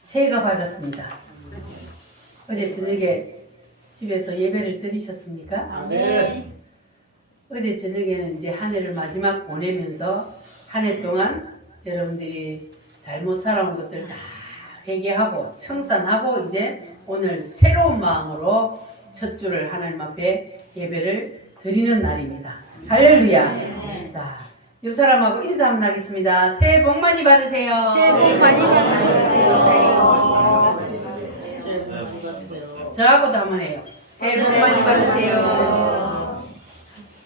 새해가 밝았습니다. 어제 저녁에 집에서 예배를 드리셨습니까? 네. 어제 저녁에는 이제 한 해를 마지막 보내면서 한 해 동안 여러분들이 잘못 살아온 것들 다 회개하고 청산하고 이제 오늘 새로운 마음으로 첫 주를 하나님 앞에 예배를 드리는 날입니다. 할렐루야. 네. 자, 옆 사람하고 인사 한번 하겠습니다. 새해 복 많이 받으세요. 새해 복 많이 받으세요. 저하고도 한번 해요. 새해 복 많이 받으세요.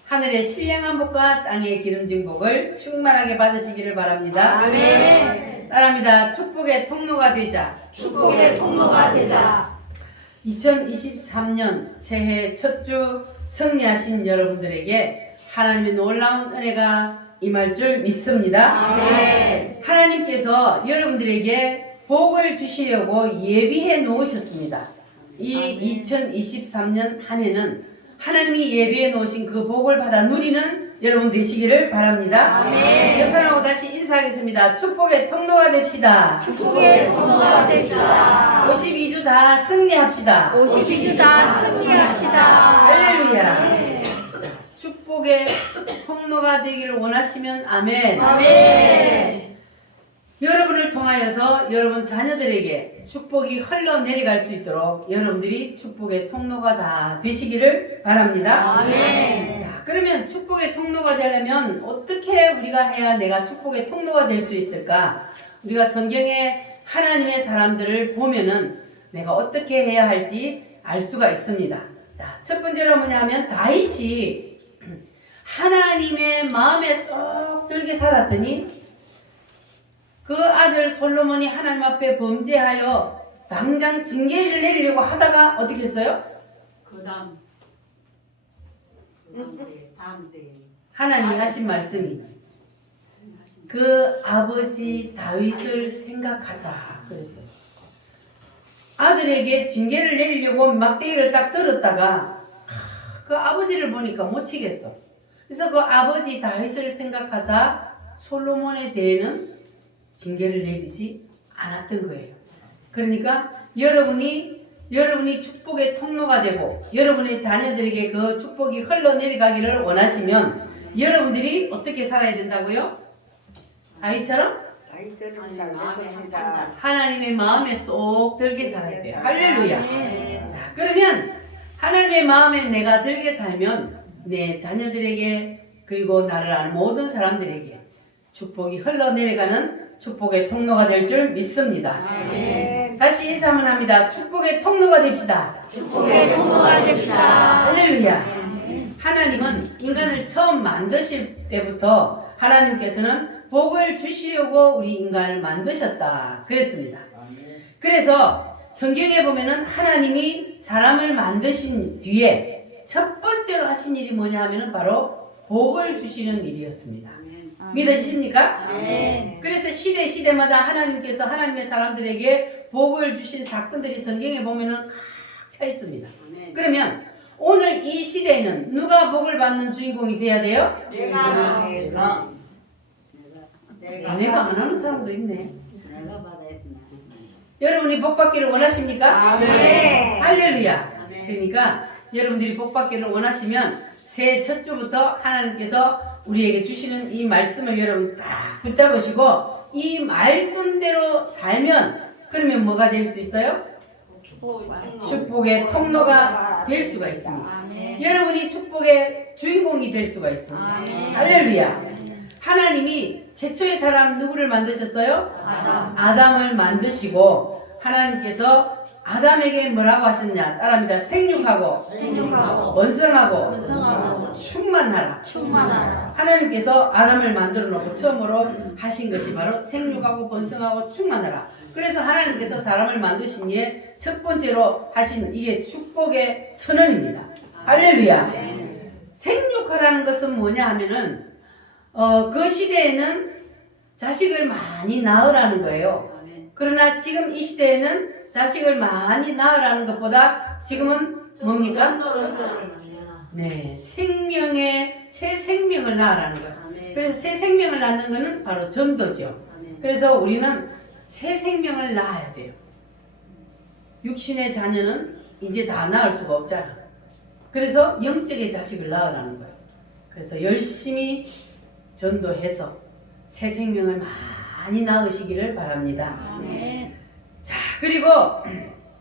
하늘의 신령한 복과 땅의 기름진 복을 충만하게 받으시기를 바랍니다. 아멘. 따라합니다. 축복의 통로가 되자. 축복의 통로가 되자. 2023년 새해 첫 주 승리하신 여러분들에게 하나님의 놀라운 은혜가 임할 줄 믿습니다. 아멘. 하나님께서 여러분들에게 복을 주시려고 예비해 놓으셨습니다. 이 2023년 한 해는 하나님이 예비해 놓으신 그 복을 받아 누리는 여러분 되시기를 바랍니다. 아멘. 옆 사람하고 다시 인사하겠습니다. 축복의 통로가 됩시다. 축복의 통로가 됩시다. 52주 다 승리합시다. 52주 다 승리합시다. 할렐루야. 축복의 통로가 되기를 원하시면 아멘. 아멘. 여러분을 통하여서 여러분 자녀들에게 축복이 흘러내려갈 수 있도록 여러분들이 축복의 통로가 다 되시기를 바랍니다. 아멘. 자, 그러면 축복의 통로가 되려면 어떻게 우리가 해야 내가 축복의 통로가 될 수 있을까? 우리가 성경에 하나님의 사람들을 보면은 내가 어떻게 해야 할지 알 수가 있습니다. 자, 첫 번째로 뭐냐 하면 다윗이 하나님의 마음에 쏙 들게 살았더니 그 아들 솔로몬이 하나님 앞에 범죄하여 당장 징계를 내리려고 하다가 어떻게 했어요? 그 다음 때 하나님이 하신 말씀이 그 아버지 다윗을 생각하사 그랬어요. 아들에게 징계를 내리려고 막대기를 딱 들었다가 그 아버지를 보니까 못 치겠어. 그래서 그 아버지 다윗을 생각하사 솔로몬에 대해는 징계를 내리지 않았던 거예요. 그러니까 여러분이 축복의 통로가 되고 여러분의 자녀들에게 그 축복이 흘러내려가기를 원하시면 여러분들이 어떻게 살아야 된다고요? 다윗처럼 하나님의 마음에 쏙 들게 살아야 돼요. 할렐루야. 자, 그러면 하나님의 마음에 내가 들게 살면 내 자녀들에게 그리고 나를 아는 모든 사람들에게 축복이 흘러내려가는 축복의 통로가 될 줄 믿습니다. 아멘. 다시 인사 한번 합니다. 축복의 통로가 됩시다. 축복의 통로가 됩시다. 할렐루야. 하나님은 인간을 처음 만드실 때부터 하나님께서는 복을 주시려고 우리 인간을 만드셨다 그랬습니다. 그래서 성경에 보면은 하나님이 사람을 만드신 뒤에 첫 번째로 하신 일이 뭐냐 하면은 바로 복을 주시는 일이었습니다. 믿으십니까? 아멘. 그래서 시대마다 하나님께서 하나님의 사람들에게 복을 주신 사건들이 성경에 보면은 각 차 있습니다. 그러면 오늘 이 시대에는 누가 복을 받는 주인공이 돼야 돼요? 내가 내가 안 하는 사람도 있네. 내가 받아야 여러분이 복 받기를 원하십니까? 아멘. 할렐루야. 아멘. 그러니까 여러분들이 복 받기를 원하시면 새해 첫 주부터 하나님께서 우리에게 주시는 이 말씀을 여러분 딱 붙잡으시고 이 말씀대로 살면 그러면 뭐가 될 수 있어요? 축복의 통로가 될 수가 있습니다. 아멘. 여러분이 축복의 주인공이 될 수가 있습니다. 아멘. 할렐루야. 하나님이 최초의 사람 누구를 만드셨어요? 아담. 아담을 만드시고 하나님께서 아담에게 뭐라고 하셨냐? 따라합니다. 생육하고 생육하고 번성하고 번성하고 충만하라. 충만하라. 하나님께서 아담을 만들어 놓고 처음으로 하신 것이 바로 생육하고 번성하고 충만하라. 그래서 하나님께서 사람을 만드신 이에 첫 번째로 하신 이게 축복의 선언입니다. 할렐루야. 생육하라는 것은 뭐냐 하면은 그 시대에는 자식을 많이 낳으라는 거예요. 아멘. 그러나 지금 이 시대에는 자식을 많이 낳으라는 것보다 지금은 뭡니까? 네, 생명의 새 생명을 낳으라는 거예요. 아멘. 그래서 새 생명을 낳는 것은 바로 전도죠. 아멘. 그래서 우리는 새 생명을 낳아야 돼요. 육신의 자녀는 이제 다 낳을 수가 없잖아. 그래서 영적의 자식을 낳으라는 거예요. 그래서 열심히 전도해서 새 생명을 많이 낳으시기를 바랍니다. 아멘. 자, 그리고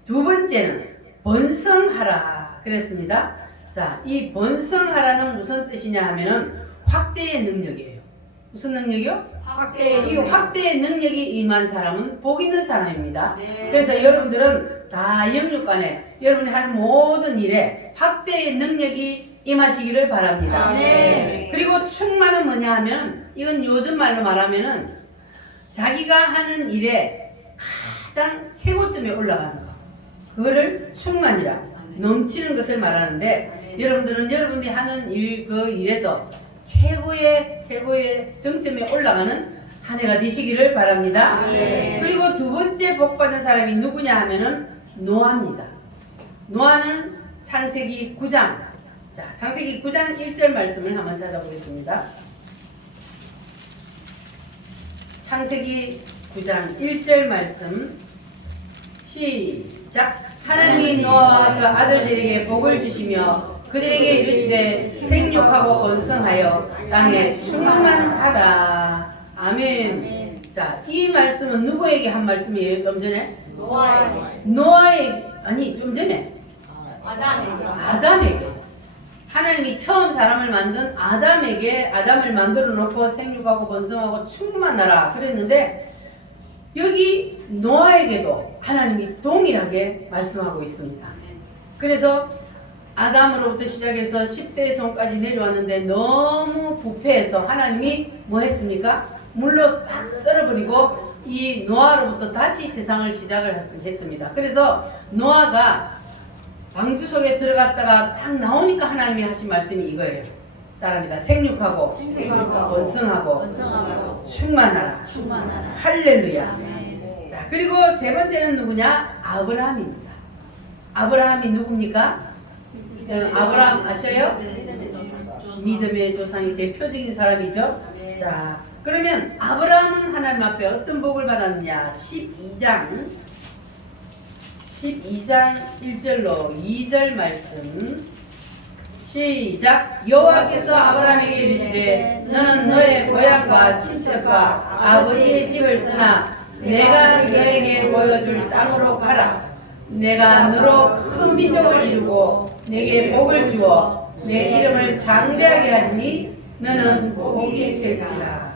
두 번째는 번성하라 그랬습니다. 자, 이 번성하라는 무슨 뜻이냐 하면은 확대의 능력이에요. 무슨 능력이요? 확대의 이 확대의 능력이 임한 사람은 복 있는 사람입니다. 네. 그래서 여러분들은 다 영육간에 여러분이 할 모든 일에 확대의 능력이 임하시기를 바랍니다. 아멘. 그리고 충만은 뭐냐 하면 이건 요즘 말로 말하면은 자기가 하는 일에 가장 최고점에 올라가는 거. 그거를 충만이라 넘치는 것을 말하는데 여러분들은 여러분이 하는 일 그 일에서 최고의 정점에 올라가는 한 해가 되시기를 바랍니다. 아멘. 그리고 두 번째 복 받은 사람이 누구냐 하면은 노아입니다. 노아는 창세기 9장. 자, 창세기 9장 1절 말씀을 한번 찾아보겠습니다. 창세기 9장 1절 말씀 시작. 하나님이 노아와 그 아들들에게 복을 주시며 그들에게 이르시되 생육하고 번성하여 땅에 충만하라. 아멘. 자, 이 말씀은 누구에게 한 말씀이에요? 좀 전에? 노아에게, 아니 좀 전에 아담에게. 아담에게. 하나님이 처음 사람을 만든 아담을 만들어 놓고 생육하고 번성하고 충만하라 그랬는데 여기 노아에게도 하나님이 동일하게 말씀하고 있습니다. 그래서 아담으로부터 시작해서 10대의 손까지 내려왔는데 너무 부패해서 하나님이 뭐 했습니까? 물로 싹 썰어버리고 이 노아로부터 다시 세상을 시작을 했습니다. 그래서 노아가 방주 속에 들어갔다가 딱 나오니까 하나님이 하신 말씀이 이거예요. 따라합니다. 생육하고 번성하고 번성하고 충만하라. 충만하라. 할렐루야. 네. 자, 그리고 세 번째는 누구냐? 아브라함입니다. 아브라함이 누굽니까? 여러분 아브라함 아셔요? 믿음의 조상이 대표적인 사람이죠. 자, 그러면 아브라함은 하나님 앞에 어떤 복을 받았느냐? 12장 1절로 2절 말씀 시작. 여호와께서 아브라함에게 이르시되 너는 너의 고향과 친척과 아버지의 집을 떠나 내가 너에게 보여줄 땅으로 가라. 내가 너로 큰 민족을 이루고 내게 복을 주어 내 이름을 장대하게 하리니 너는 복이 될지라.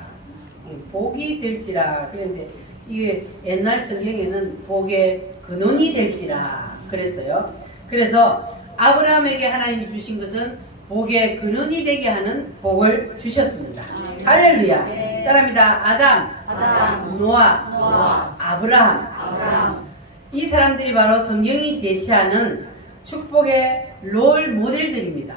복이 될지라. 그런데 이게 옛날 성경에는 복의 근원이 될지라 그랬어요. 그래서 아브라함에게 하나님이 주신 것은 복의 근원이 되게 하는 복을 주셨습니다. 할렐루야. 네. 따라합니다. 아담, 노아, 아브라함. 이 사람들이 바로 성경이 제시하는 축복의 롤 모델들입니다.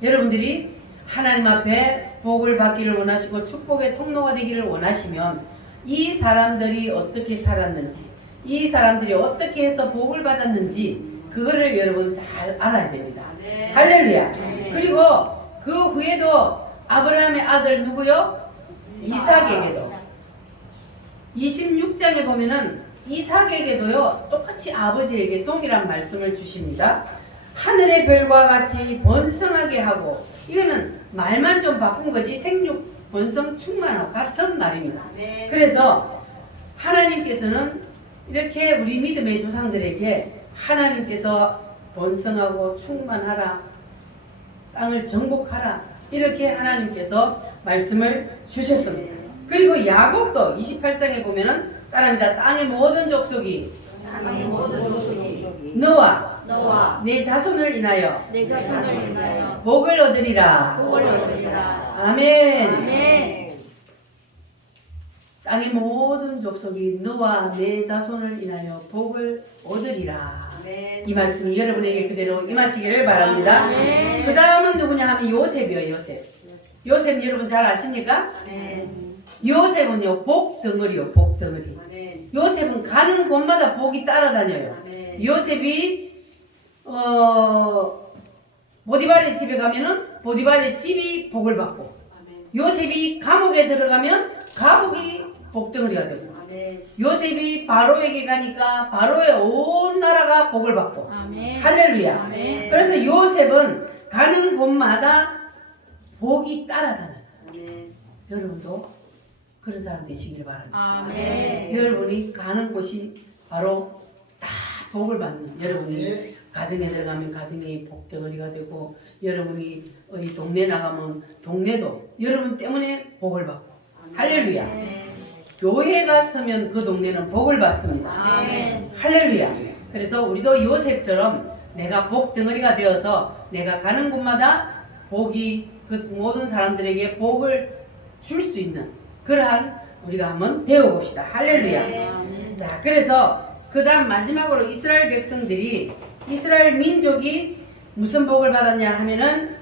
여러분들이 하나님 앞에 복을 받기를 원하시고 축복의 통로가 되기를 원하시면 이 사람들이 어떻게 살았는지, 이 사람들이 어떻게 해서 복을 받았는지 그거를 여러분 잘 알아야 됩니다. 할렐루야. 그리고 그 후에도 아브라함의 아들 누구요? 이삭에게도 26장에 보면은 이삭에게도요 똑같이 아버지에게 동일한 말씀을 주십니다. 하늘의 별과 같이 번성하게 하고, 이거는 말만 좀 바꾼 거지 생육 번성 충만하고 같은 말입니다. 그래서 하나님께서는 이렇게 우리 믿음의 조상들에게 하나님께서 번성하고 충만하라, 땅을 정복하라, 이렇게 하나님께서 말씀을 주셨습니다. 그리고 야곱도 28장에 보면은 따라합니다. 땅의 모든 족속이 땅의 모든 족속이 너와 너와 내 자손을 인하여 내 자손을 인하여 복을 얻으리라. 복을 얻으리라. 아멘. 아멘. 땅의 모든 족속이 너와 내 자손을 인하여 복을 얻으리라. 아멘. 이 말씀이 여러분에게 그대로 임하시기를 바랍니다. 아멘. 그 다음은 누구냐 하면 요셉이요. 요셉 여러분 잘 아십니까? 아멘. 요셉은요 복덩어리요. 복덩어리. 아멘. 요셉은 가는 곳마다 복이 따라다녀요. 아멘. 요셉이 보디발의 집에 가면은 보디발의 집이 복을 받고, 아멘. 요셉이 감옥에 들어가면 감옥이 복덩어리가 되고, 아멘. 요셉이 바로에게 가니까 바로의 온 나라가 복을 받고. 아멘. 할렐루야. 아멘. 그래서 요셉은 가는 곳마다 복이 따라다녔어요. 아멘. 여러분도 그런 사람 되시길 바랍니다. 아멘. 여러분이 가는 곳이 바로 다 복을 받는, 여러분이 가정에 들어가면 가정이 복덩어리가 되고, 여러분이 어디 동네 나가면 동네도 여러분 때문에 복을 받고. 할렐루야. 교회가 서면 그 동네는 복을 받습니다. 아멘. 할렐루야. 그래서 우리도 요셉처럼 내가 복덩어리가 되어서 내가 가는 곳마다 복이 그 모든 사람들에게 복을 줄 수 있는 그러한 우리가 한번 배워봅시다. 할렐루야. 자, 그래서 그 다음 마지막으로 이스라엘 백성들이, 이스라엘 민족이 무슨 복을 받았냐 하면은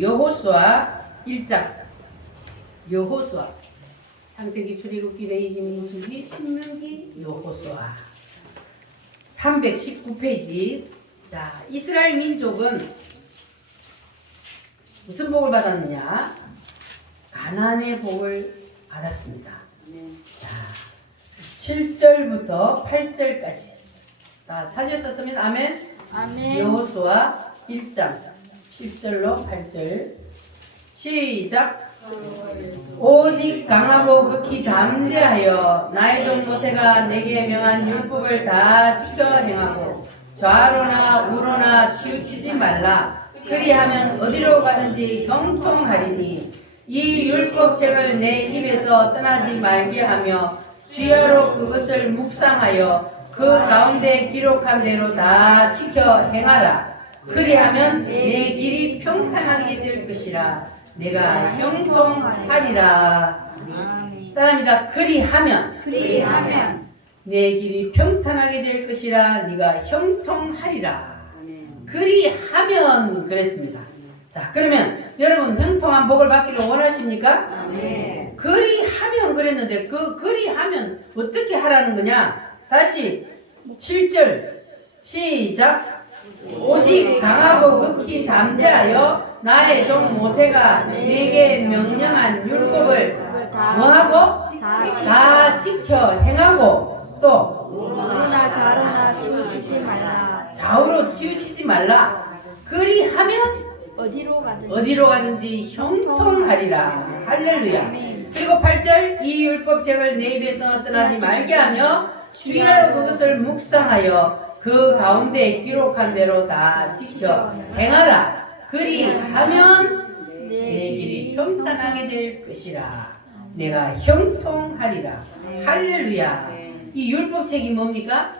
여호수아 1장, 여호수아, 창세기, 출애굽기, 레위기, 민수기, 신명기, 여호수아 319페이지. 자, 이스라엘 민족은 무슨 복을 받았느냐? 가나안의 복을 받았습니다. 아멘. 자, 7절부터 8절까지 다 찾으셨으면 아멘. 아멘. 여호수아 1장 7절로 8절 시작. 오직 강하고 극히 담대하여 나의 종 모세가 내게 명한 율법을 다 지켜 행하고 좌로나 우로나 치우치지 말라. 그리하면 어디로 가든지 형통하리니 이 율법책을 내 입에서 떠나지 말게 하며 주야로 그것을 묵상하여 그 가운데 기록한 대로 다 지켜 행하라. 그리하면 내 길이 평탄하게 될 것이라. 내가 형통하리라. 아멘. 따라합니다. 그리하면 그리하면 내 길이 평탄하게 될 것이라. 네가 형통하리라. 아멘. 그리하면 그랬습니다. 자, 그러면 여러분 형통한 복을 받기를 원하십니까? 아멘. 그리하면 그랬는데 그 그리하면 어떻게 하라는 거냐? 다시 7절 시작. 오직 강하고 극히 담대하여 나의 종 모세가 내게 명령한 율법을 뭐하고? 다 지켜 행하고 또 우로나 좌로나 치우치지 말라. 좌우로 치우치지 말라. 그리하면 어디로 가든지 형통하리라. 할렐루야. 아멘. 그리고 8절 이 율법책을 내 입에서 떠나지 말게 하며 주야로 그것을 묵상하여 그 가운데 기록한 대로 다 지켜 행하라. 그리하면 내 길이 평탄하게 될 것이라. 내가 형통하리라. 할렐루야. 이 율법책이 뭡니까?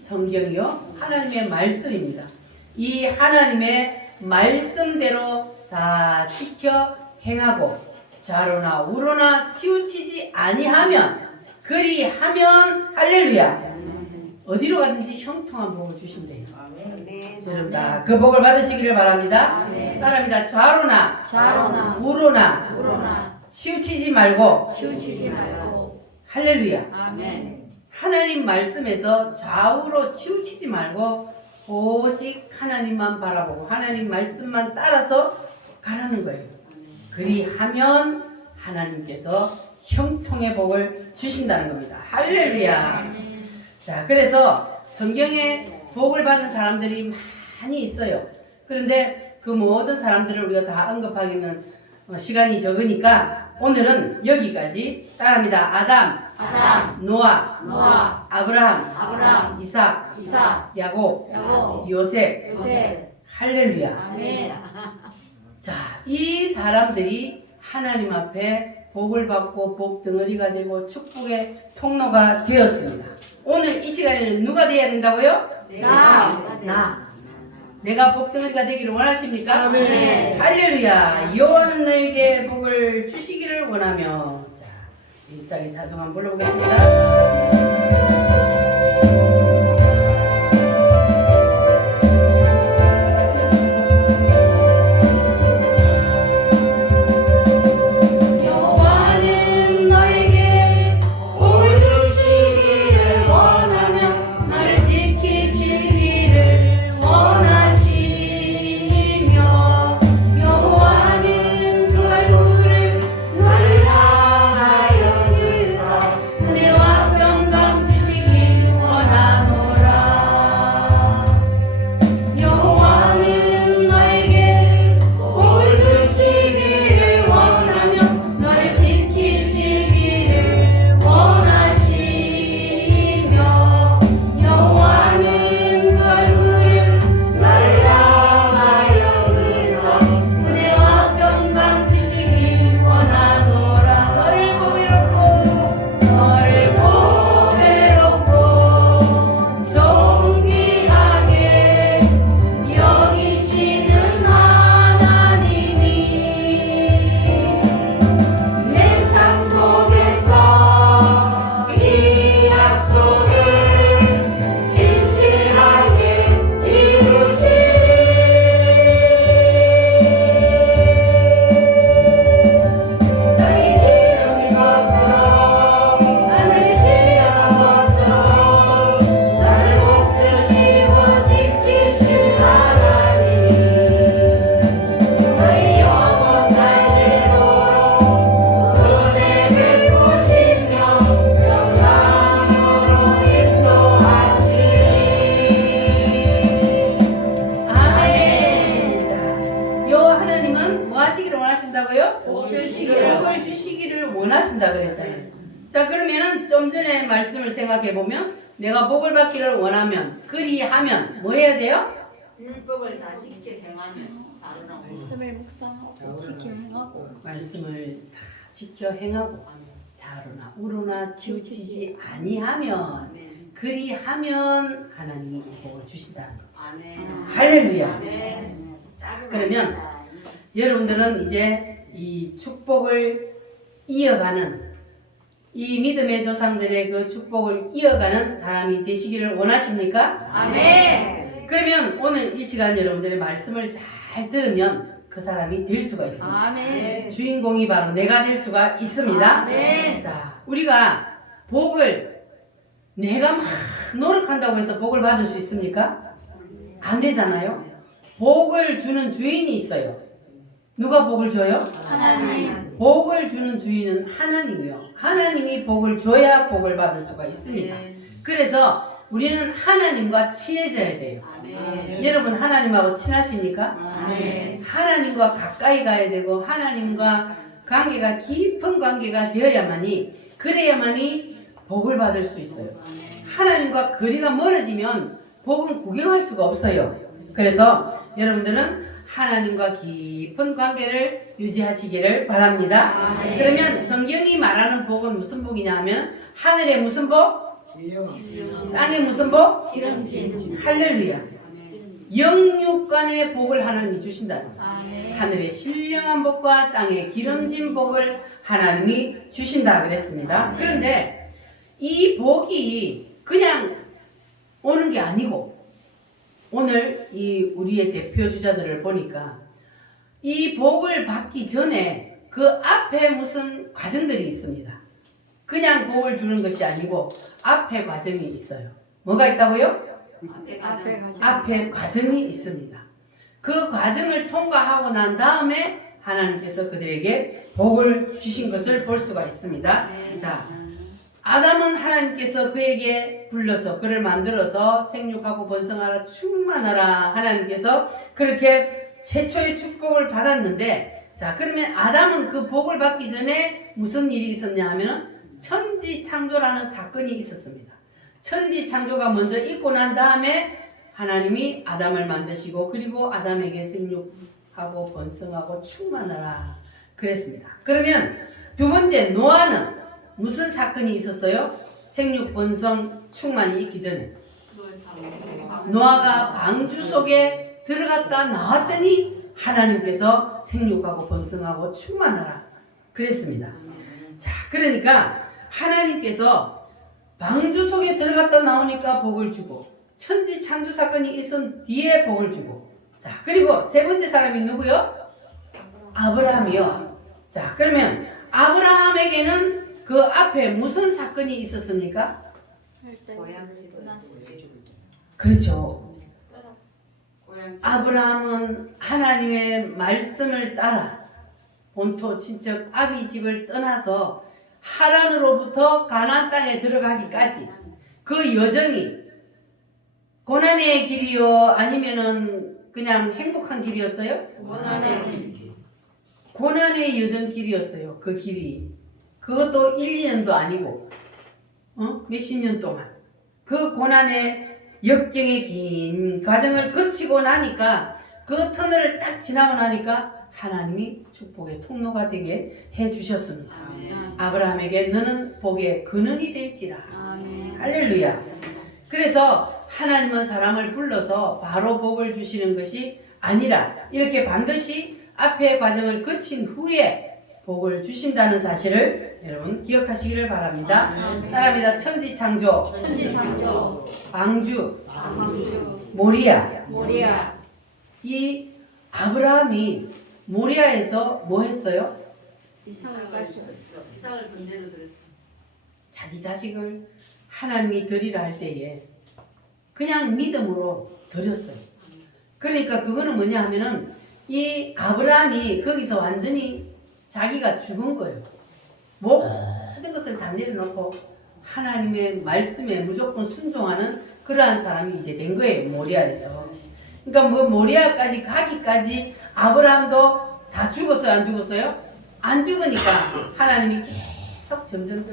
성경이요. 하나님의 말씀입니다. 이 하나님의 말씀대로 다 지켜 행하고 좌로나 우로나 치우치지 아니하면 그리하면 할렐루야. 어디로 가든지 형통한 복을 주신대요. 여러분 다 그 복을 받으시기를 바랍니다. 따라합니다. 좌로나 우로나 우로나 치우치지 말고 치우치지 말고. 할렐루야. 아멘. 하나님 말씀에서 좌우로 치우치지 말고 오직 하나님만 바라보고 하나님 말씀만 따라서 가라는 거예요. 그리하면 하나님께서 형통의 복을 주신다는 겁니다. 할렐루야. 자, 그래서 성경에 복을 받은 사람들이 많이 있어요. 그런데 그 모든 사람들을 우리가 다 언급하기는 시간이 적으니까 오늘은 여기까지. 따라합니다. 아담, 노아, 아브라함, 이삭, 야곱, 요셉. 할렐루야. 아멘. 자, 이 사람들이 하나님 앞에 복을 받고 복 덩어리가 되고 축복의 통로가 되었습니다. 오늘 이 시간에는 누가 되어야 된다고요? 나. 내가 복 덩어리가 되기를 원하십니까? 아멘. 할렐루야. 여호와는 너에게 복을 주시기를 원하며. 자, 일장의 자성 한번 불러보겠습니다. 여호와는 너에게 복을 주시기를 원하며 너를 지키시기를 원하시며 여호와는 그 얼굴을 너를 향하여 드사 은혜와 평강 주시길 원하노라. 여호와는 너에게 복을 주시기를 원하며 너를 지키시기를 원하시며 여호와는 그 얼굴을 너를 향하여 드사 은혜와 평강 주시길 원하노라. 너를 보배롭고 존귀하게 여기시는 하나님이 내 삶 속에서 이 약속을 신실하게 이루시리. 땅이 기름진 것으로 하늘이 신령한 것으로 나를 복 주시고 지키실 하나님이 나의 영원 날리도록 은혜 베푸시며 영광으로 인도하시리. 아멘. 자, 여호와 하나님은 뭐 하시기를 원하신다고요? 복 주시기를. 복을 주시기를 원하신다 그랬잖아요. 자, 그러면은 좀 전에 말씀을 생각해 보면 내가 복을 받기를 원하면 그리하면 뭐 해야 돼요? 율법을 다 지켜 행하면 바로 말씀을 묵상하고 지켜 행하고 말씀을 다 지켜 행하고 자로나 우로나 치우치지 아니하면 그리하면 하나님이 이 복을 주신다. 아멘. 할렐루야. 아멘. 그러면 여러분들은 이제 이 축복을 이어가는 이 믿음의 조상들의 그 축복을 이어가는 사람이 되시기를 원하십니까? 아멘. 그러면 오늘 이 시간 여러분들의 말씀을 잘 들으면 그 사람이 될 수가 있습니다. 아멘. 주인공이 바로 내가 될 수가 있습니다. 아멘. 자, 우리가 복을 내가 막 노력한다고 해서 복을 받을 수 있습니까? 안 되잖아요. 복을 주는 주인이 있어요. 누가 복을 줘요? 하나님. 복을 주는 주인은 하나님이요. 하나님이 복을 줘야 복을 받을 수가 있습니다. 그래서 우리는 하나님과 친해져야 돼요. 아멘. 여러분 하나님하고 친하십니까? 아멘. 하나님과 가까이 가야 되고 하나님과 관계가 깊은 관계가 되어야만이 그래야만이 복을 받을 수 있어요. 하나님과 거리가 멀어지면 복은 구경할 수가 없어요. 그래서 여러분들은 하나님과 깊은 관계를 유지하시기를 바랍니다. 그러면 성경이 말하는 복은 무슨 복이냐 하면 하늘의 무슨 복? 땅의 무슨 복? 기름진. 할렐루야. 영육간의 복을 하나님이 주신다는 거예요. 아멘. 하늘의 신령한 복과 땅의 기름진 복을 하나님이 주신다 그랬습니다. 그런데 이 복이 그냥 오는 게 아니고 오늘 이 우리의 대표 주자들을 보니까 이 복을 받기 전에 그 앞에 무슨 과정들이 있습니다. 그냥 복을 주는 것이 아니고 앞에 과정이 있어요. 뭐가 있다고요? 앞에 가시죠. 앞에 과정이 있습니다. 그 과정을 통과하고 난 다음에 하나님께서 그들에게 복을 주신 것을 볼 수가 있습니다. 자, 아담은 하나님께서 그에게 불러서 그를 만들어서 생육하고 번성하라 충만하라 하나님께서 그렇게 최초의 축복을 받았는데, 자, 그러면 아담은 그 복을 받기 전에 무슨 일이 있었냐 하면 천지 창조라는 사건이 있었습니다. 천지 창조가 먼저 있고 난 다음에 하나님이 아담을 만드시고 그리고 아담에게 생육하고 번성하고 충만하라 그랬습니다. 그러면 두 번째 노아는 무슨 사건이 있었어요? 생육 번성 충만이 있기 전에 노아가 방주 속에 들어갔다 나왔더니 하나님께서 생육하고 번성하고 충만하라 그랬습니다. 자, 그러니까 하나님께서 방주 속에 들어갔다 나오니까 복을 주고 천지 창조 사건이 있은 뒤에 복을 주고 자, 그리고 세 번째 사람이 누구요? 아브라함이요. 자, 그러면 아브라함에게는 그 앞에 무슨 사건이 있었습니까? 그렇죠. 아브라함은 하나님의 말씀을 따라 본토 친척 아비 집을 떠나서 하란으로부터 가나안 땅에 들어가기까지 그 여정이 고난의 길이요 아니면은 그냥 행복한 길이었어요? 고난의 여정길이었어요. 그 길이. 그것도 1, 2년도 아니고 몇십 년 동안 그 고난의 역경의 긴 과정을 거치고 나니까 그 터널을 딱 지나고 나니까 하나님이 축복의 통로가 되게 해주셨습니다. 아브라함에게 너는 복의 근원이 될지라. 할렐루야. 그래서 하나님은 사람을 불러서 바로 복을 주시는 것이 아니라 이렇게 반드시 앞의 과정을 거친 후에 복을 주신다는 사실을 여러분 기억하시기를 바랍니다. 따라합니다. 천지창조, 방주, 모리아. 이 아브라함이 모리아에서 뭐 했어요? 이상을 바쳤어. 이상을 번제로 드렸어. 자기 자식을 하나님이 드리라 할 때에 그냥 믿음으로 드렸어요. 그러니까 그거는 뭐냐 하면은 이 아브라함이 거기서 완전히 자기가 죽은 거예요. 모든 것을 다 내려놓고 하나님의 말씀에 무조건 순종하는 그러한 사람이 이제 된 거예요. 모리아에서. 그러니까 뭐 모리아까지 가기까지 아브라함도 다 죽었어요? 안 죽었어요? 안 죽으니까 하나님이 계속 점점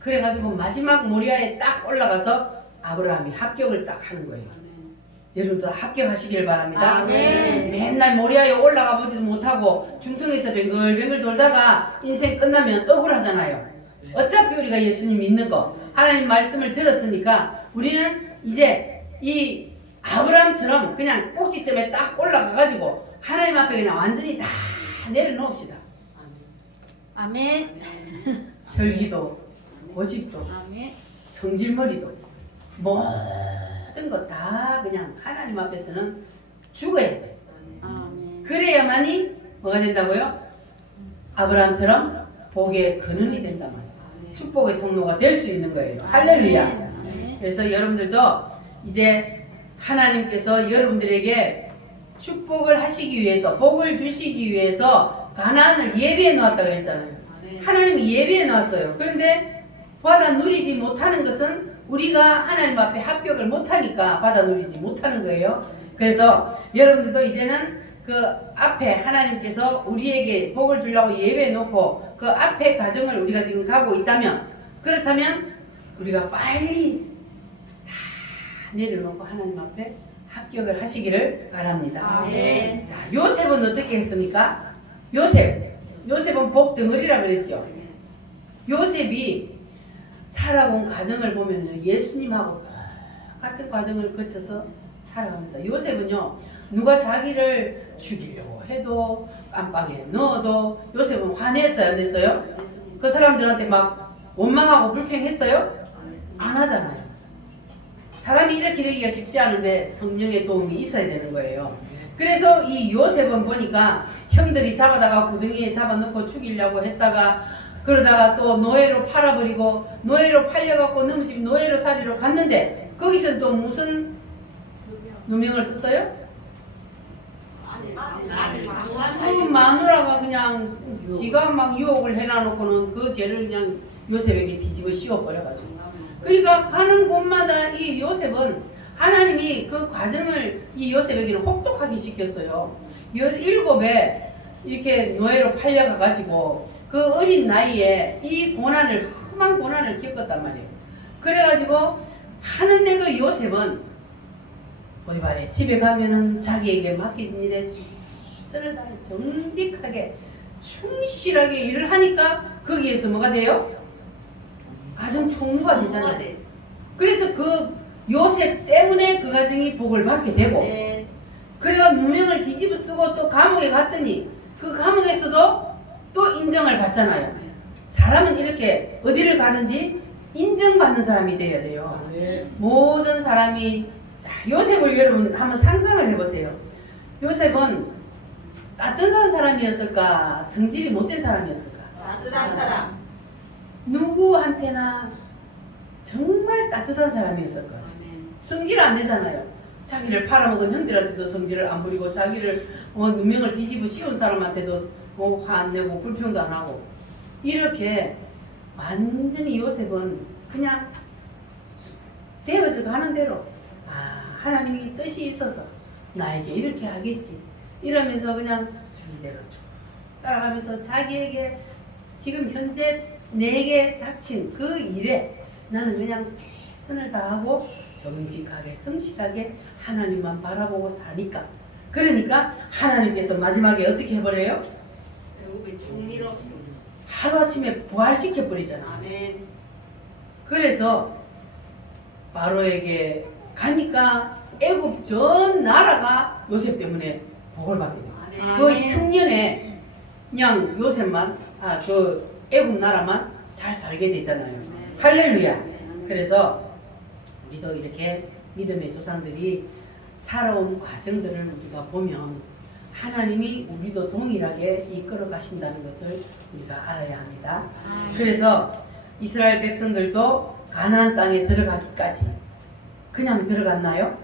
그래가지고 마지막 모리아에 딱 올라가서 아브라함이 합격을 딱 하는 거예요. 여러분도 합격하시길 바랍니다. 아멘. 맨날 모리아에 올라가 보지도 못하고 중통에서 뱅글뱅글 돌다가 인생 끝나면 억울하잖아요. 어차피 우리가 예수님 믿는 거 하나님 말씀을 들었으니까 우리는 이제 이 아브라함처럼 그냥 꼭지점에 딱 올라가가지고 하나님 앞에 그냥 완전히 다 내려놓읍시다. 아멘. 혈기도 고집도 아멘. 성질머리도 모든 거 다 그냥 하나님 앞에서는 죽어야 돼. 아멘. 그래야만이 뭐가 된다고요? 아브라함처럼 복의 근원이 된단 말이에요. 축복의 통로가 될 수 있는 거예요. 할렐루야. 아멘. 그래서 여러분들도 이제 하나님께서 여러분들에게 축복을 하시기 위해서 복을 주시기 위해서 가나안을 예비해 놓았다 그랬잖아요. 하나님이 예비해 놨어요. 그런데 받아 누리지 못하는 것은 우리가 하나님 앞에 합격을 못하니까 받아 누리지 못하는 거예요. 그래서 여러분들도 이제는 그 앞에 하나님께서 우리에게 복을 주려고 예배해 놓고 그 앞에 과정을 우리가 지금 가고 있다면 그렇다면 우리가 빨리 다 내려놓고 하나님 앞에 합격을 하시기를 바랍니다. 아멘. 자, 요셉은 어떻게 했습니까? 요셉은 복 덩어리라 그랬죠. 요셉이 살아온 과정을 보면 예수님하고 똑같은 과정을 거쳐서 살아갑니다. 요셉은요, 누가 자기를 죽이려고 해도 깜빵에 넣어도 요셉은 화냈어요, 안 했어요? 그 사람들한테 막 원망하고 불평했어요? 안 하잖아요. 사람이 이렇게 되기가 쉽지 않은데 성령의 도움이 있어야 되는 거예요. 그래서 이 요셉은 보니까 형들이 잡아다가 구덩이에 잡아놓고 죽이려고 했다가 그러다가 또 노예로 팔아버리고 노예로 팔려갖고 넘어지면 노예로 살이로 갔는데 거기서 또 무슨 누명을 썼어요? 마누라가 그냥 지가 막 유혹을 해놔놓고는 그 죄를 그냥 요셉에게 뒤집어 씌워버려가지고 그러니까 가는 곳마다 이 요셉은 하나님이 그 과정을 이 요셉에게는 혹독하게 시켰어요. 17에 이렇게 노예로 팔려가가지고 그 어린 나이에 이 고난을 험한 고난을 겪었단 말이에요. 그래가지고 하는데도 요셉은 보디발에 집에 가면은 자기에게 맡겨진 일에 최선을 다해 정직하게 충실하게 일을 하니까 거기에서 뭐가 돼요? 가정 총무가 되잖아요. 그래서 그 요셉 때문에 그 가정이 복을 받게 되고 네. 그래가 누명을 뒤집어 쓰고 또 감옥에 갔더니 그 감옥에서도 또 인정을 받잖아요. 사람은 이렇게 어디를 가는지 인정받는 사람이 돼야 돼요. 모든 사람이 자, 요셉을 여러분 한번 상상을 해보세요. 요셉은 따뜻한 사람이었을까? 성질이 못된 사람이었을까? 따뜻한 사람. 누구한테나 정말 따뜻한 사람이었을 거예요. 성질 안 내잖아요. 자기를 팔아먹은 형들한테도 성질을 안 부리고 자기를 누명을 뒤집어 씌운 사람한테도 화 안 내고 불평도 안 하고 이렇게 완전히 요셉은 그냥 되어져 가는 대로 하나님이 뜻이 있어서 나에게 이렇게 하겠지 이러면서 그냥 주의대로 쭉 따라가면서 자기에게 지금 현재 내게 닥친 그 일에 나는 그냥 최선을 다하고 정직하게 성실하게 하나님만 바라보고 사니까 그러니까 하나님께서 마지막에 어떻게 해버려요? 애굽의 정리로. 하루아침에 부활시켜 버리잖아. 아멘. 그래서 바로에게 가니까 애굽 전 나라가 요셉 때문에 복을 받게 돼요. 아멘. 그 흉년에 그냥 요셉만 그 애굽 나라만 잘 살게 되잖아요. 할렐루야. 그래서 우리도 이렇게 믿음의 조상들이 살아온 과정들을 우리가 보면 하나님이 우리도 동일하게 이끌어 가신다는 것을 우리가 알아야 합니다. 그래서 이스라엘 백성들도 가나안 땅에 들어가기까지 그냥 들어갔나요?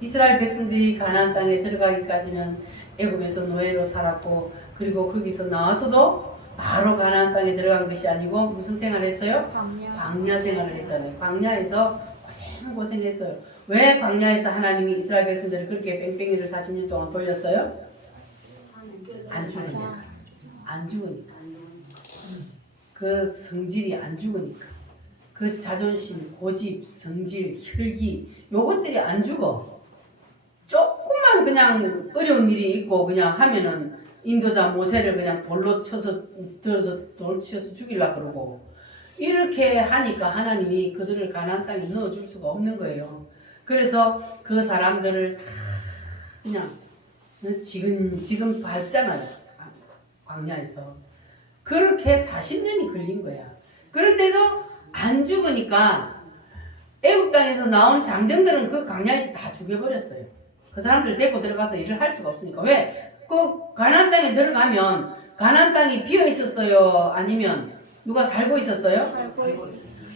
이스라엘 백성들이 가나안 땅에 들어가기까지는 애굽에서 노예로 살았고 그리고 거기서 나와서도 바로 가나안 땅에 들어간 것이 아니고 무슨 생활을 했어요? 광야 생활을 했잖아요. 광야에서 고생했어요. 왜 광야에서 하나님이 이스라엘 백성들을 그렇게 뺑뺑이를 40년 동안 돌렸어요? 안 죽으니까. 안 죽으니까. 그 성질이 안 죽으니까. 그 자존심, 고집, 성질, 혈기 요것들이 안 죽어. 조금만 그냥 어려운 일이 있고 그냥 하면은 인도자 모세를 그냥 돌로 쳐서 들어서 돌 치어서 죽이려고 그러고 이렇게 하니까 하나님이 그들을 가나안 땅에 넣어줄 수가 없는 거예요. 그래서 그 사람들을 다 그냥 지금 밟잖아요. 광야에서. 그렇게 40년이 걸린 거야. 그런데도 안 죽으니까 애굽 땅에서 나온 장정들은 그 광야에서 다 죽여버렸어요. 그 사람들 데리고 들어가서 일을 할 수가 없으니까. 왜? 그 가나안 땅에 들어가면 가나안 땅이 비어 있었어요? 아니면 누가 살고 있었어요? 살고 있었어요.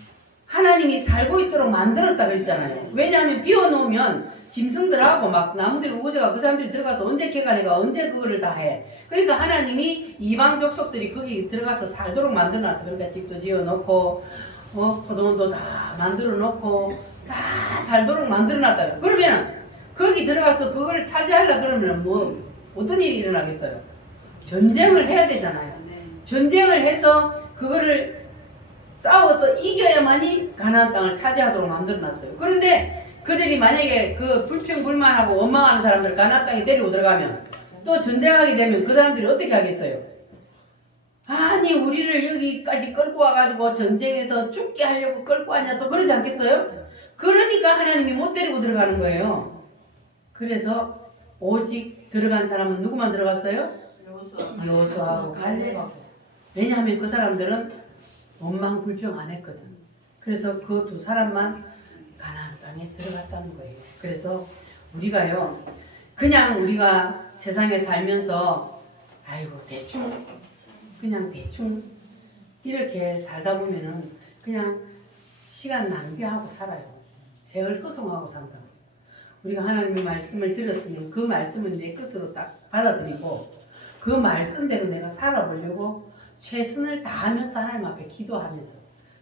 하나님이 살고 있도록 만들었다 그랬잖아요. 왜냐하면 비워놓으면 짐승들하고 막 나무들 우거져가 그 사람들이 들어가서 언제 개가 내가 언제 그거를 다 해. 그러니까 하나님이 이방 족속들이 거기 들어가서 살도록 만들어놨어. 그러니까 집도 지어놓고 포도원도 다 만들어놓고 다 살도록 만들어놨다. 그러면 거기 들어가서 그거를 차지하려 그러면 뭐 어떤 일이 일어나겠어요? 전쟁을 해야 되잖아요. 전쟁을 해서 그거를 싸워서 이겨야만이 가나안 땅을 차지하도록 만들어놨어요. 그런데 그들이 만약에 그 불평불만하고 원망하는 사람들 가나안 땅에 데리고 들어가면 또 전쟁하게 되면 그 사람들이 어떻게 하겠어요? 아니 우리를 여기까지 끌고 와가지고 전쟁에서 죽게 하려고 끌고 왔냐 또 그러지 않겠어요? 그러니까 하나님이 못 데리고 들어가는 거예요. 그래서 오직 들어간 사람은 누구만 들어갔어요? 여호수아하고 갈렙하고. 왜냐하면 그 사람들은 원망 불평 안 했거든. 그래서 그 두 사람만 가나안 땅에 들어갔다는 거예요. 그래서 우리가요 그냥 우리가 세상에 살면서 아이고 대충 그냥 대충 이렇게 살다 보면은 그냥 시간 낭비하고 살아요. 세월 허송하고 산다. 우리가 하나님의 말씀을 들었으면 그 말씀은 내 것으로 딱 받아들이고 그 말씀대로 내가 살아보려고 최선을 다하면서 하나님 앞에 기도하면서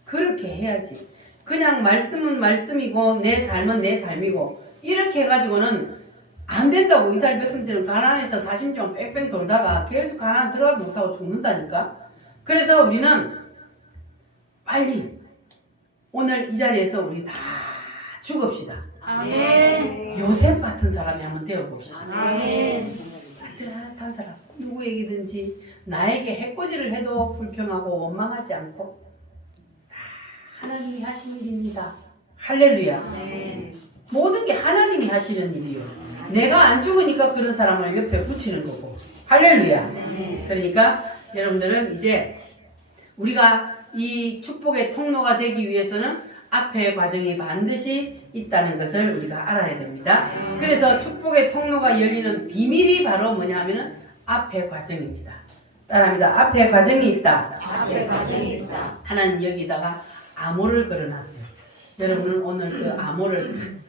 그렇게 해야지. 그냥 말씀은 말씀이고 내 삶은 내 삶이고 이렇게 해가지고는 안 된다고. 이스라엘 백성들은 가나안에서 40년 뺑뺑 돌다가 계속 가나안 들어가지 못하고 죽는다니까. 그래서 우리는 빨리 오늘 이 자리에서 우리 다 죽읍시다. 아멘. 요셉 같은 사람이 한번 되어봅시다. 아멘. 따뜻한 사람. 누구에게든지 나에게 해코지를 해도 불평하고 원망하지 않고 다 하나님이 하시는 일입니다. 할렐루야. 아멘. 모든 게 하나님이 하시는 일이요. 내가 안 죽으니까 그런 사람을 옆에 붙이는 거고. 할렐루야. 그러니까 여러분들은 이제 우리가 이 축복의 통로가 되기 위해서는 앞에 과정이 반드시 있다는 것을 우리가 알아야 됩니다. 그래서 축복의 통로가 열리는 비밀이 바로 뭐냐 하면은 앞에 과정입니다. 따라합니다. 앞에 과정이 있다. 앞에 과정이 있다. 하나님 여기다가 암호를 걸어놨어요. 여러분은 오늘 그 암호를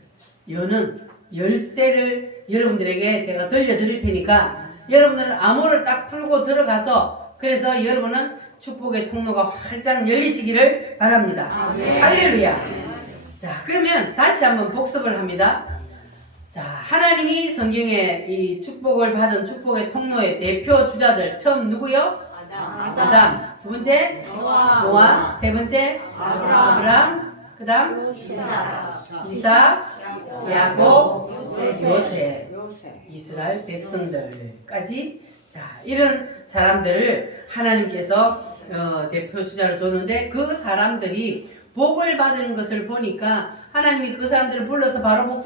여는 열쇠를 여러분들에게 제가 들려드릴 테니까 여러분들은 암호를 딱 풀고 들어가서 그래서 여러분은 축복의 통로가 활짝 열리시기를 바랍니다. 할렐루야. 자, 그러면 다시 한번 복습을 합니다. 자, 하나님이 성경에 이 축복을 받은 축복의 통로의 대표 주자들 처음 누구요? 아담. 두 번째 노아. 세 번째 아브라함. 그다음 이삭, 야곱, 요셉, 이스라엘 백성들까지 자 이런 사람들을 하나님께서 대표 주자로 줬는데 그 사람들이 복을 받는 것을 보니까 하나님이 그 사람들을 불러서 바로 복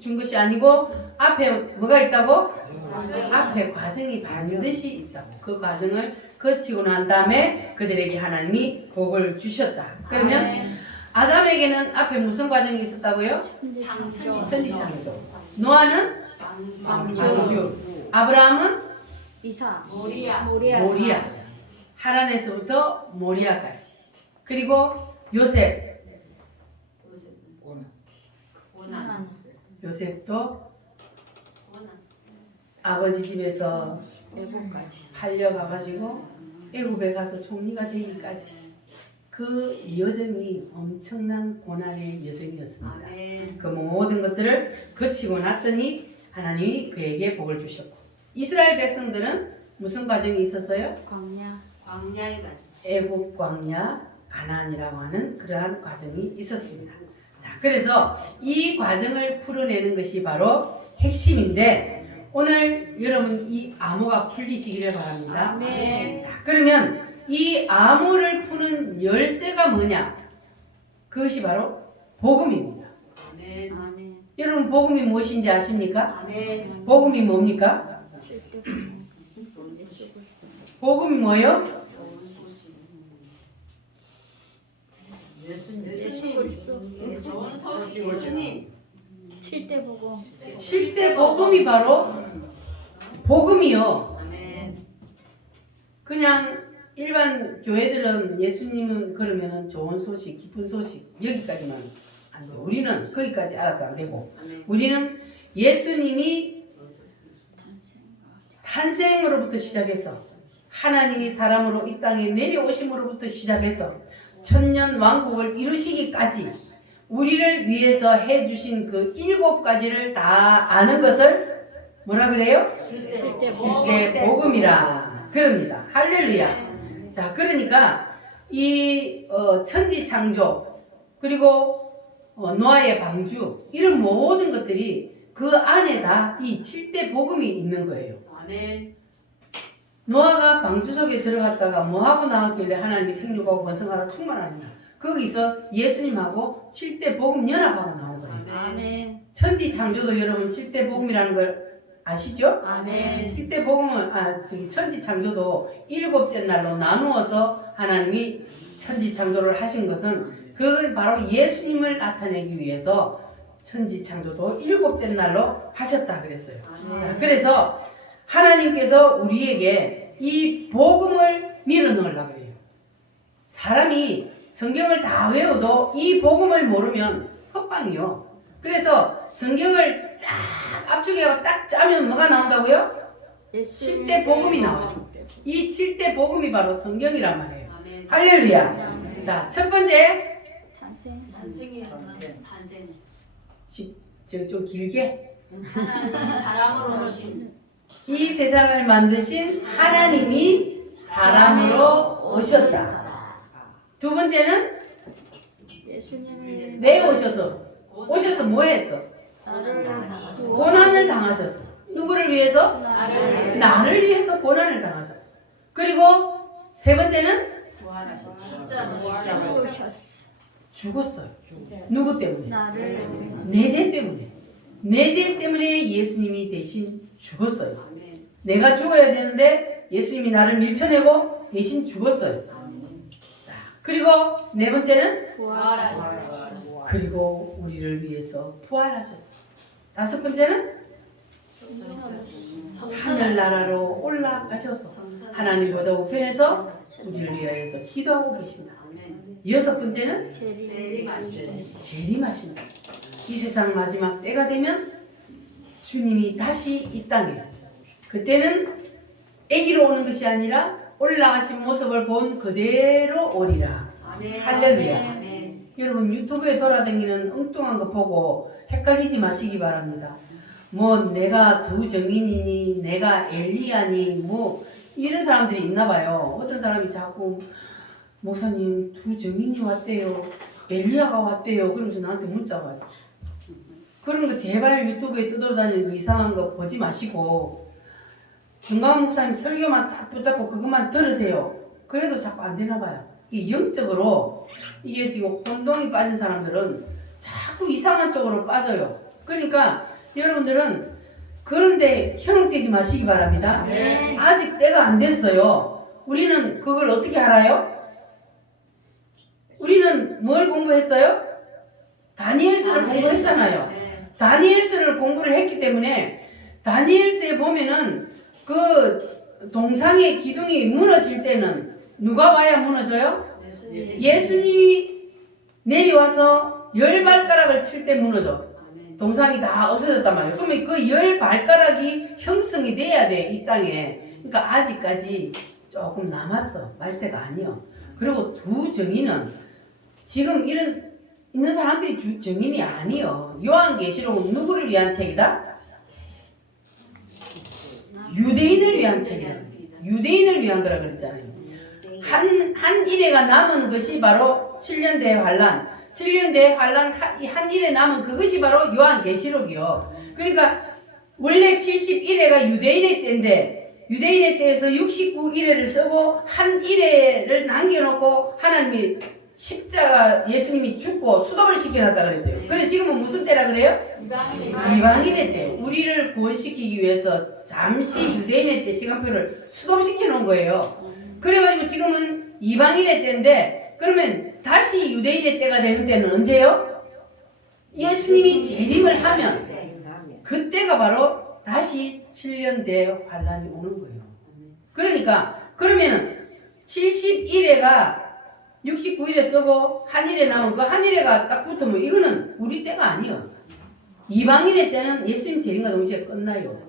준 것이 아니고 앞에 뭐가 있다고? 앞에 과정이 반드시 있다고. 그 과정을 거치고 난 다음에 그들에게 하나님이 복을 주셨다. 그러면 아담에게는 앞에 무슨 과정이 있었다고요? 천지창조. 노아는 방주. 아브라함은 이삭. 모리아. 모리아. 하란에서부터 모리아까지. 그리고 요셉. 고난. 요셉도 아버지 집에서 애국까지. 팔려가가지고 애굽에 가서 총리가 되기까지 그 여정이 엄청난 고난의 여정이었습니다. 아멘. 그 모든 것들을 거치고 났더니 하나님이 그에게 복을 주셨고 이스라엘 백성들은 무슨 과정이 있었어요? 광야에 가. 애굽 광야 가나안이라고 하는 그러한 과정이 있었습니다. 자, 그래서 이 과정을 풀어내는 것이 바로 핵심인데 오늘 여러분 이 암호가 풀리시기를 바랍니다. 아멘. 자, 그러면 이 암호를 푸는 열쇠가 뭐냐? 그것이 바로 복음입니다. 아멘. 아멘. 여러분 복음이 무엇인지 아십니까? 아멘. 복음이 뭡니까? 복음이 뭐예요? 좋은 소식 예수님. 7대 보고 7대 복음이 바로 복음이요. 아멘. 그냥 일반 교회들은 예수님은 그러면은 좋은 소식, 기쁜 소식 여기까지만 안 돼. 우리는 거기까지 알아서 안 되고 아멘. 우리는 예수님이 탄생으로부터 시작해서 하나님이 사람으로 이 땅에 내려오심으로부터 시작해서 천년 왕국을 이루시기까지 우리를 위해서 해주신 그 7가지를 다 아는 것을 뭐라 그래요? 7대 복음이라 그럽니다. 할렐루야. 자, 그러니까 이 천지창조 그리고 노아의 방주 이런 모든 것들이 그 안에 다 이 7대 복음이 있는 거예요. 아멘. 노아가 방주 속에 들어갔다가 뭐하고 나왔길래 하나님이 생육하고 번성하라 충만하느냐. 거기서 예수님하고 7대 복음 연합하고 나온 거예요. 아멘. 천지창조도 여러분 7대 복음이라는 걸 아시죠? 아멘. 7대 복음은 천지창조도 7째 날로 나누어서 하나님이 천지창조를 하신 것은 그걸 바로 예수님을 나타내기 위해서 천지창조도 7째 날로 하셨다 그랬어요. 자, 그래서 하나님께서 우리에게 이 복음을 밀어넣으려고 그래요. 사람이 성경을 다 외워도 이 복음을 모르면 헛방이요. 그래서 성경을 쫙 앞쪽에 딱 짜면 뭐가 나온다고요? 7대 복음이 나와요. 이 7대 복음이 바로 성경이란 말이에요. 아멘. 할렐루야. 자, 첫 번째 탄생이에요. 탄생. 좀 길게 하나님 사람으로 오신 이 세상을 만드신 하나님이 사람으로 오셨다. 두 번째는 예수님이 왜 오셔서 뭐 했어? 나를 고난을 당하셨어. 누구를 위해서? 나를 위해서 고난을 당하셨어. 그리고 세 번째는 죽으셨어. 죽었어요. 누구 때문에? 나를 내 죄 때문에. 내 죄 때문에 예수님이 대신 죽었어요. 내가 죽어야 되는데 예수님이 나를 밀쳐내고 대신 죽었어요. 자, 그리고 네 번째는 그리고 우리를 위해서 부활하셨어요. 다섯 번째는 하늘나라로 올라가셔서 하나님 보좌 우편에서 우리를 위하여서 기도하고 계신다. 여섯 번째는 재림하신다. 이 세상 마지막 때가 되면 주님이 다시 이 땅에, 그때는 아기로 오는 것이 아니라 올라가신 모습을 본 그대로 오리라. 할렐루야. 여러분 유튜브에 돌아다니는 엉뚱한 거 보고 헷갈리지 마시기 바랍니다. 뭐 내가 두 정인이니 내가 엘리야니 뭐 이런 사람들이 있나 봐요. 어떤 사람이 자꾸 목사님 두 정인이 왔대요, 엘리야가 왔대요, 그러면서 나한테 문자가 와요. 그런 거 제발 유튜브에 떠돌아다니는 거 이상한 거 보지 마시고 정광훈 목사님 설교만 딱 붙잡고 그것만 들으세요. 그래도 자꾸 안 되나 봐요. 이게 영적으로 이게 지금 혼동이 빠진 사람들은 자꾸 이상한 쪽으로 빠져요. 그러니까 여러분들은 그런데 현혹되지 마시기 바랍니다. 네. 아직 때가 안 됐어요. 우리는 그걸 어떻게 알아요? 우리는 뭘 공부했어요? 다니엘서를 공부했잖아요. 다니엘서를 공부를 했기 때문에 다니엘서에 보면은 그 동상의 기둥이 무너질 때는 누가 와야 무너져요? 예수님이 내려와서 10발가락을 칠 때 무너져. 동상이 다 없어졌단 말이에요. 그러면 그 10발가락이 형성이 돼야 돼, 이 땅에. 그러니까 아직까지 조금 남았어. 말세가 아니요. 그리고 두 정의는 지금 있는 사람들이 주 정인이 아니요. 요한계시록은 누구를 위한 책이다? 유대인을 위한 책이다. 유대인을 위한 거라 그랬잖아요. 한 일회가 남은 것이 바로 7년 대의 환란. 7년 대의 환란 한 일회 남은 그것이 바로 요한계시록이요. 그러니까 원래 71회가 유대인의 때인데 유대인의 때에서 69일회를 쓰고 한 일회를 남겨놓고 하나님이 십자가 예수님이 죽고 수도를 시켜놨다 그랬대요. 그래 지금은 무슨 때라 그래요? 이방인의 때. 우리를 구원시키기 위해서 잠시 유대인의 때 시간표를 수동시켜 놓은 거예요. 그래가지고 지금은 이방인의 때인데 그러면 다시 유대인의 때가 되는 때는 언제요? 예수님이 재림을 하면 그때가 바로 다시 7년 대 환란이 오는 거예요. 그러니까 그러면은 71회가 69일에 쓰고 한일에 나온 그 한일에가 딱 붙으면 이거는 우리 때가 아니에요. 이방인의 때는 예수님 재림과 동시에 끝나요.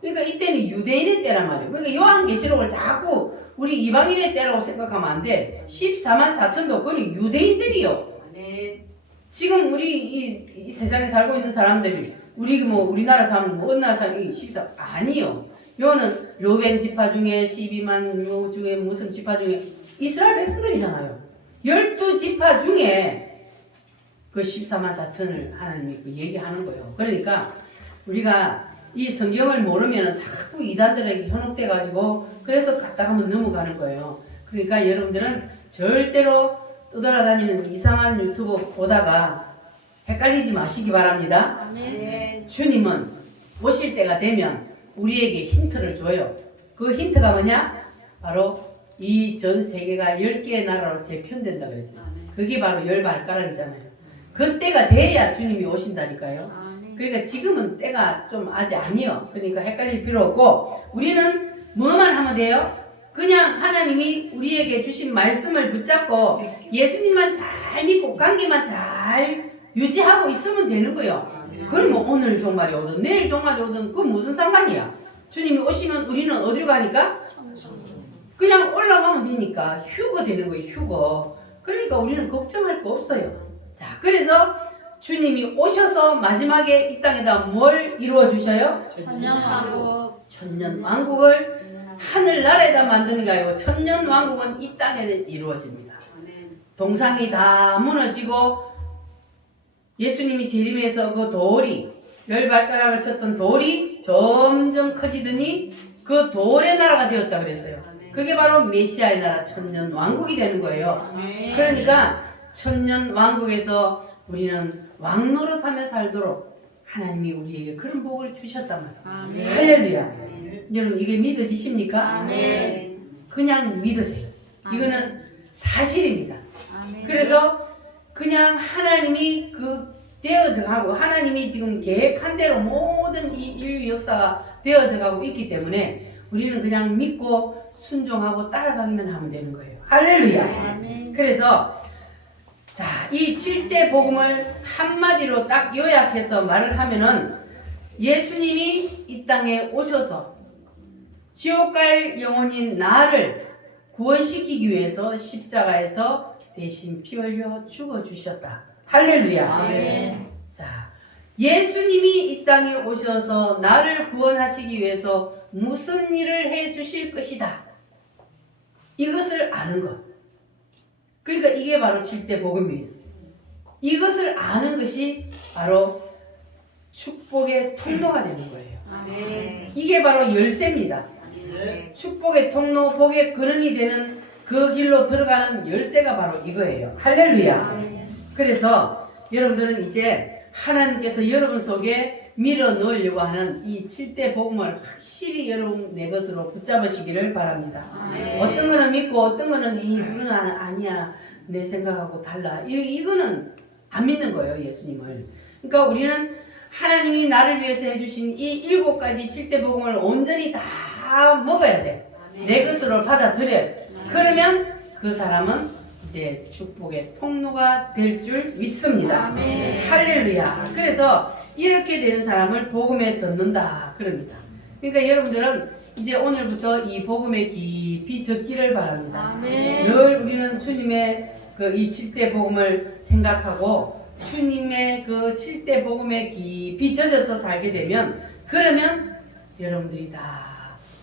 그러니까 이때는 유대인의 때란 말이에요. 그러니까 요한계시록을 자꾸 우리 이방인의 때라고 생각하면 안 돼. 14만 4천도 그건 유대인들이요. 지금 우리 이 세상에 살고 있는 사람들이 우리 뭐 우리나라 사람 뭐 어느 나라 사람이 14 아니요. 요는 로벤 지파 중에 12만 요 중에 무슨 지파 중에 이스라엘 백성들이잖아요. 12지파 중에 그 14만 4천을 하나님이 그 얘기하는 거예요. 그러니까 우리가 이 성경을 모르면 자꾸 이단들에게 현혹돼가지고 그래서 갔다 가면 넘어가는 거예요. 그러니까 여러분들은 절대로 떠돌아다니는 이상한 유튜브 보다가 헷갈리지 마시기 바랍니다. 주님은 오실 때가 되면 우리에게 힌트를 줘요. 그 힌트가 뭐냐? 바로 이 전 세계가 10개의 나라로 재편된다 그랬어요. 그게 바로 10발가락이잖아요. 그때가 돼야 주님이 오신다니까요. 그러니까 지금은 때가 좀 아직 아니요. 그러니까 헷갈릴 필요 없고 우리는 뭐만 하면 돼요? 그냥 하나님이 우리에게 주신 말씀을 붙잡고 예수님만 잘 믿고 관계만 잘 유지하고 있으면 되는 거예요. 그러면 오늘 종말이 오든 내일 종말이 오든 그건 무슨 상관이야. 주님이 오시면 우리는 어디로 가니까? 그냥 올라가면 되니까 휴거 되는 거예요. 휴거. 그러니까 우리는 걱정할 거 없어요. 자, 그래서 주님이 오셔서 마지막에 이 땅에다 뭘 이루어 주셔요? 천년왕국. 천년왕국을 하늘나라에다 만드는 게 아니고 천년왕국은 이 땅에 이루어집니다. 동상이 다 무너지고 예수님이 재림해서 그 돌이 발가락을 쳤던 돌이 점점 커지더니 그 돌의 나라가 되었다 그랬어요. 그게 바로 메시아의 나라 천년 왕국이 되는 거예요. 그러니까 천년 왕국에서 우리는 왕 노릇하며 살도록 하나님이 우리에게 그런 복을 주셨단 말이에요. 할렐루야. 여러분 이게 믿어지십니까? 그냥 믿으세요. 이거는 사실입니다. 그래서 그냥 하나님이 되어져 가고 하나님이 지금 계획한 대로 모든 이 인류 역사가 되어져 가고 있기 때문에 우리는 그냥 믿고 순종하고 따라가기만 하면 되는 거예요. 할렐루야. 그래서 자, 이 7대 복음을 한마디로 딱 요약해서 말을 하면은 예수님이 이 땅에 오셔서 지옥 갈 영혼인 나를 구원시키기 위해서 십자가에서 대신 피 흘려 죽어주셨다. 할렐루야. 자, 예수님이 이 땅에 오셔서 나를 구원하시기 위해서 무슨 일을 해 주실 것이다. 이것을 아는 것. 그러니까 이게 바로 7대 복음이에요. 이것을 아는 것이 바로 축복의 통로가 되는 거예요. 이게 바로 열쇠입니다. 축복의 통로, 복의 근원이 되는 그 길로 들어가는 열쇠가 바로 이거예요. 할렐루야. 그래서 여러분들은 이제 하나님께서 여러분 속에 밀어 넣으려고 하는 이 7대 복음을 확실히 여러분 내 것으로 붙잡으시기를 바랍니다. 어떤 거는 믿고 어떤 거는 이건 아니야 내 생각하고 달라 이거는 안 믿는 거예요. 예수님을. 그러니까 우리는 하나님이 나를 위해서 해주신 이 7가지 7대 복음을 온전히 다 먹어야 돼. 내 것으로 받아들여야 돼. 그러면 그 사람은 이제 축복의 통로가 될 줄 믿습니다. 할렐루야. 그래서 이렇게 되는 사람을 복음에 젖는다 그럽니다. 그러니까 여러분들은 이제 오늘부터 이 복음에 깊이 젖기를 바랍니다. 늘 우리는 주님의 이 7대 복음을 생각하고 주님의 그 7대 복음에 깊이 젖어서 살게 되면 그러면 여러분들이 다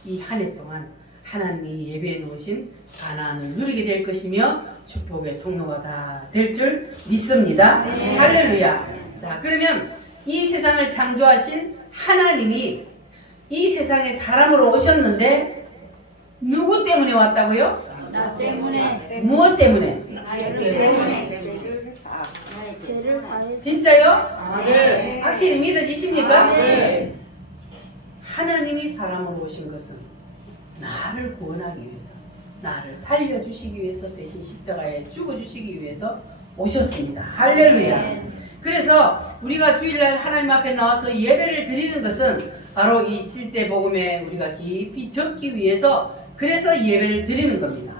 이 한 해 동안 하나님이 예배해 놓으신 가나안을 누리게 될 것이며 축복의 통로가 다 될 줄 믿습니다. 할렐루야. 자, 그러면 이 세상을 창조하신 하나님이 이 세상에 사람으로 오셨는데 누구 때문에 왔다고요? 나 때문에. 무엇 때문에? 죄를 사해. 진짜요? 확실히 믿어지십니까? 하나님이 사람으로 오신 것은 나를 구원하기 위해서, 나를 살려주시기 위해서, 대신 십자가에 죽어주시기 위해서 오셨습니다. 할렐루야. 그래서 우리가 주일날 하나님 앞에 나와서 예배를 드리는 것은 바로 이 7대 복음에 우리가 깊이 젖기 위해서 그래서 예배를 드리는 겁니다.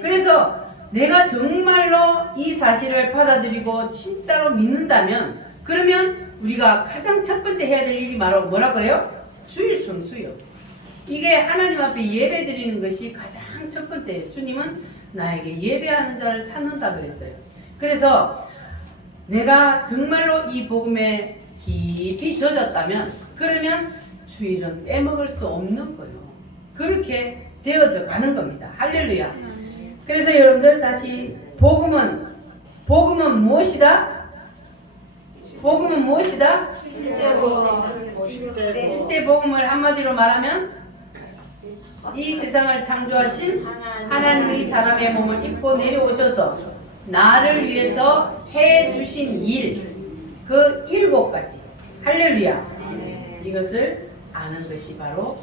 그래서 내가 정말로 이 사실을 받아들이고 진짜로 믿는다면 그러면 우리가 가장 첫 번째 해야 될 일이 바로 뭐라 그래요? 주일 성수요. 이게 하나님 앞에 예배 드리는 것이 가장 첫 번째예요. 주님은 나에게 예배하는 자를 찾는다 그랬어요. 그래서 내가 정말로 이 복음에 깊이 젖었다면 그러면 주일은 빼먹을 수 없는 거예요. 그렇게 되어져 가는 겁니다. 할렐루야. 그래서 여러분들 다시 복음은 무엇이다? 복음은 무엇이다? 7대 복음을 한마디로 말하면 이 세상을 창조하신 하나님의 사람의 몸을 입고 내려오셔서 나를 위해서 해주신 일, 그 7가지. 할렐루야. 이것을 아는 것이 바로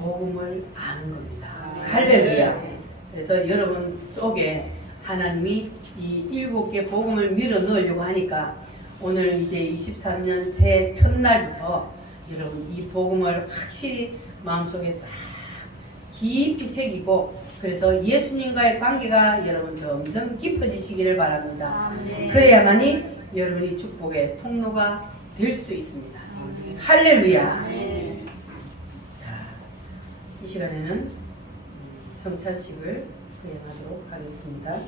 복음을 아는 겁니다. 할렐루야. 그래서 여러분 속에 하나님이 이 7개 복음을 밀어 넣으려고 하니까 오늘 이제 23년 새 첫날부터 여러분 이 복음을 확실히 마음속에 딱 깊이 새기고 그래서 예수님과의 관계가 여러분 점점 깊어지시기를 바랍니다. 그래야만이 여러분이 축복의 통로가 될 수 있습니다. 할렐루야. 자, 이 시간에는 성찬식을 수행하도록 하겠습니다.